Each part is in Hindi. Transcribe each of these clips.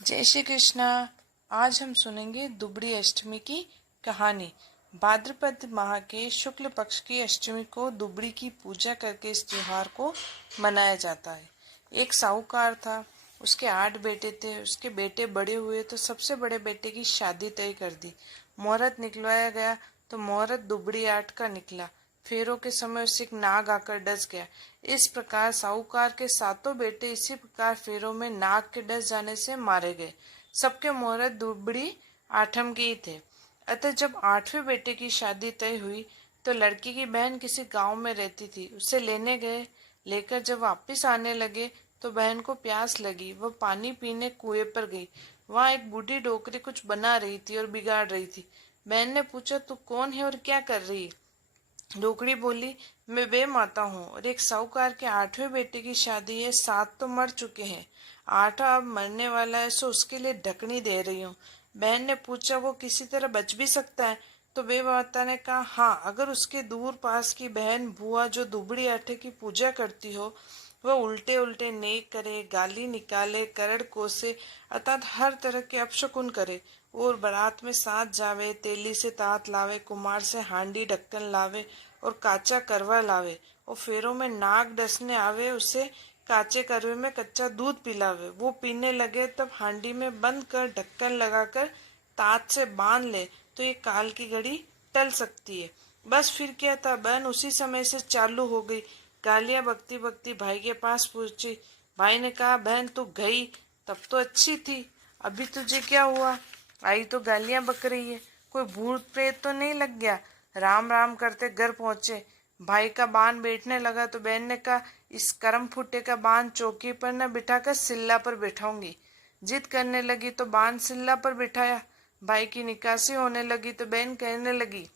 जय श्री कृष्णा। आज हम सुनेंगे दुबड़ी अष्टमी की कहानी। भाद्रपद माह के शुक्ल पक्ष की अष्टमी को दुबड़ी की पूजा करके इस त्योहार को मनाया जाता है। एक साहूकार था, उसके 8 बेटे थे। उसके बेटे बड़े हुए तो सबसे बड़े बेटे की शादी तय कर दी। मुहूर्त निकलवाया गया तो मुहूर्त दुबड़ी 8 का निकला। फेरों के समय उसे एक नाग आकर डस गया। इस प्रकार साहूकार के 7 बेटे इसी प्रकार फेरों में नाग के डस जाने से मारे गए। सबके मुहूर्त दुबड़ी आठम के ही थे। अतः जब 8वें बेटे की शादी तय हुई तो लड़की की बहन किसी गांव में रहती थी, उसे लेने गए। लेकर जब वापस आने लगे तो बहन को प्यास लगी। वह पानी पीने कुएं पर गई। वहां एक बूढ़ी डोकरी कुछ बना रही थी और बिगाड़ रही थी। बहन ने पूछा, तू कौन है और क्या कर रही? डोकरी बोली, मैं बे माता हूँ और एक साहूकार के 8वें बेटे की शादी है। 7 तो मर चुके हैं, 8वां अब मरने वाला है, सो उसके लिए ढकनी दे रही हूँ। बहन ने पूछा, वो किसी तरह बच भी सकता है? तो बे माता ने कहा, हाँ, अगर उसके दूर पास की बहन बुआ जो दुबड़ी आटे की पूजा करती हो वह उल्टे उल्टे नेक करे, गाली निकाले, करड़ कोसे, अर्थात हर तरह के अपशकुन करे, और बारात में साथ जावे, तेली से तात लावे, कुमार से हांडी ढक्कन लावे और काचा करवा लावे, और फेरों में नाग डसने आवे, उसे काचे करवे में कच्चा दूध पिलावे, वो पीने लगे तब हांडी में बंद कर ढक्कन लगाकर तात से बांध ले तो ये काल की घड़ी टल सकती है। बस फिर क्या था, बहन उसी समय से चालू हो गई। गालियां बकती बकती भाई के पास पहुंची। भाई ने कहा, बहन तू गई तब तो अच्छी थी, अभी तुझे क्या हुआ? आई तो गालियां बक रही है, कोई भूत प्रेत तो नहीं लग गया? राम राम करते घर पहुंचे। भाई का बाण बैठने लगा तो बहन ने कहा, इस करम फुटे का बाण चौकी पर न बिठाकर सिल्ला पर बैठाऊंगी। जिद करने लगी तो बाण सिल्ला पर बिठाया। भाई की निकासी होने लगी तो बहन कहने लगी,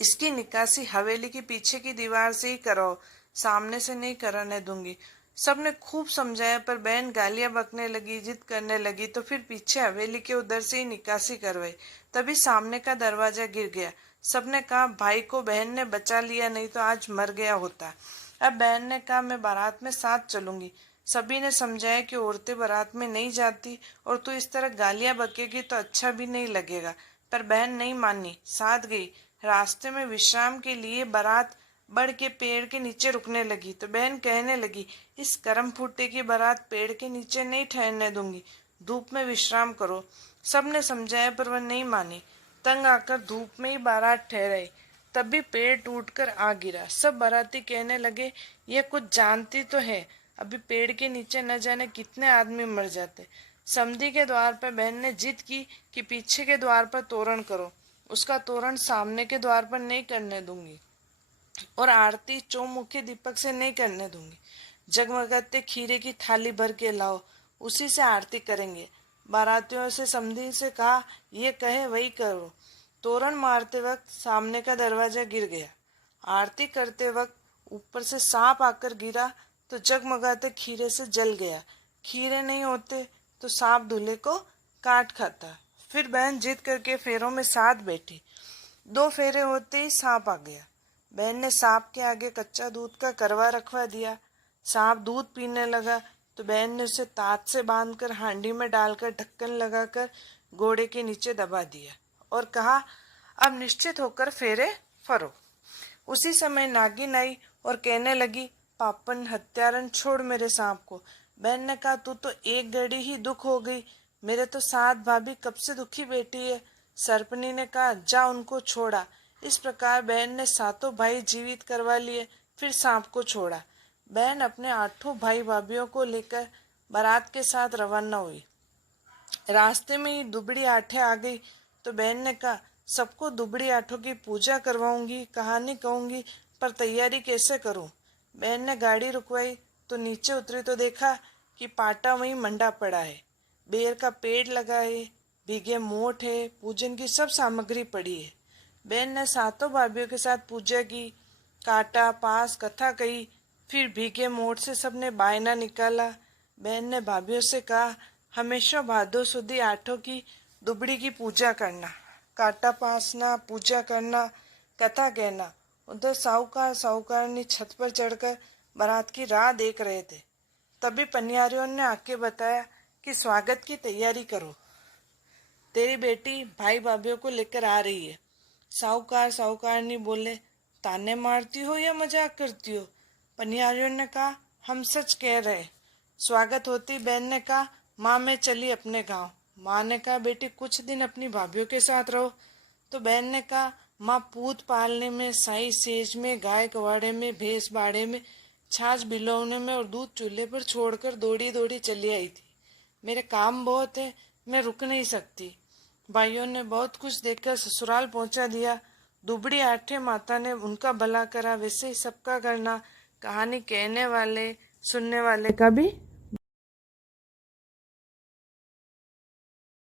इसकी निकासी हवेली के पीछे की दीवार से ही कराओ, सामने से नहीं कराने दूंगी। सबने खूब समझाया पर बहन गालियां बकने लगी, जिद करने लगी, तो फिर पीछे हवेली के उधर से ही निकासी करवाई। तभी सामने का दरवाजा गिर गया। सबने कहा, भाई को बहन ने बचा लिया, नहीं तो आज मर गया होता। अब बहन ने कहा, मैं बारात में साथ चलूंगी। सभी ने समझाया कि औरतें बारात में नहीं जाती और तू इस तरह गालियां बकेगी तो अच्छा भी नहीं लगेगा। पर बहन नहीं मानी, साथ गई। रास्ते में विश्राम के लिए बारात बड़ के पेड़ के नीचे रुकने लगी तो बहन कहने लगी, इस करम फुट्टे की बारात पेड़ के नीचे नहीं ठहरने दूंगी, धूप में विश्राम करो। सबने समझाया पर वह नहीं मानी। तंग आकर धूप में ही बारात ठहराई। तभी पेड़ टूटकर आ गिरा। सब बाराती कहने लगे, यह कुछ जानती तो है, अभी पेड़ के नीचे न जाने कितने आदमी मर जाते। समधी के द्वार पर बहन ने जिद की कि पीछे के द्वार पर तोरण करो। उसका तोरण सामने के द्वार पर नहीं करने दूंगी और आरती चौमुखी दीपक से नहीं करने दूंगी। जगमगाते खीरे की थाली भर के लाओ, उसी से आरती करेंगे। बारातियों से समधी से कहा, ये कहे वही करो। तोरण मारते वक्त सामने का दरवाजा गिर गया। आरती करते वक्त ऊपर से सांप आकर गिरा तो जगमगाते खीरे से जल गया। खीरे नहीं होते तो सांप दूल्हे को काट खाता। फिर बहन जिद करके फेरों में साथ बैठी। 2 फेरे होते ही सांप आ गया। बहन ने सांप के आगे कच्चा दूध का करवा रखवा दिया। सांप दूध पीने लगा तो बहन ने उसे तात से बांधकर हांडी में डालकर ढक्कन लगाकर घोड़े के नीचे दबा दिया और कहा, अब निश्चित होकर फेरे फरो। उसी समय नागिन आई और कहने लगी, पापन हत्यारन, छोड़ मेरे सांप को। बहन ने कहा, तू तो एक घड़ी ही दुख हो गई, मेरे तो 7 भाभी कब से दुखी बैठी है। सर्पनी ने कहा, जा उनको छोड़ा। इस प्रकार बहन ने 7 भाई जीवित करवा लिए, फिर सांप को छोड़ा। बहन अपने 8 भाई भाभीियों को लेकर बारात के साथ रवाना हुई। रास्ते में ही दुबड़ी आठे आ गई तो बहन ने कहा, सबको दुबड़ी आठों की पूजा करवाऊंगी, कहानी कहूंगी, पर तैयारी कैसे करूं? बहन ने गाड़ी रुकवाई तो नीचे उतरी तो देखा कि पाटा वहीं मंडा पड़ा है। बेर का पेड़ लगा है, भीगे मोठ है, पूजन की सब सामग्री पड़ी है। बहन ने 7 भाभीियों के साथ पूजा की, काटा पास कथा कही, फिर भीगे मोठ से सबने बायना निकाला। बहन ने भाभीियों से कहा, हमेशा भादो सुदी आठों की दुबड़ी की पूजा करना, काटा पासना, पूजा करना, कथा कहना। उधर साहूकार साहूकारनी छत पर चढ़कर बारात की राह देख रहे थे। तभी पनियारियों ने आके बताया कि स्वागत की तैयारी करो। तेरी बेटी भाई भाभीयों को लेकर आ रही है। साहूकार साहूकारनी बोले, ताने मारती हो या मजाक करती हो? पनियारियों ने कहा, हम सच कह रहे। स्वागत होती बहन ने कहा, माँ मैं चली अपने गांव। माँ ने कहा, बेटी कुछ दिन अपनी भाभीयों के साथ रहो। तो बहन ने कहा, माँ पूत पालने में, साई सेज में, गाय कवाड़े में, भैंस बाड़े में, छाछ बिलौने में और दूध चूल्हे पर छोड़कर दौड़ी दौड़ी चली आई थी। मेरे काम बहुत है, मैं रुक नहीं सकती। भाइयों ने बहुत कुछ देखकर ससुराल पहुंचा दिया। दुबड़ी आठे माता ने उनका भला करा, वैसे ही सबका करना। कहानी कहने वाले सुनने वाले का भी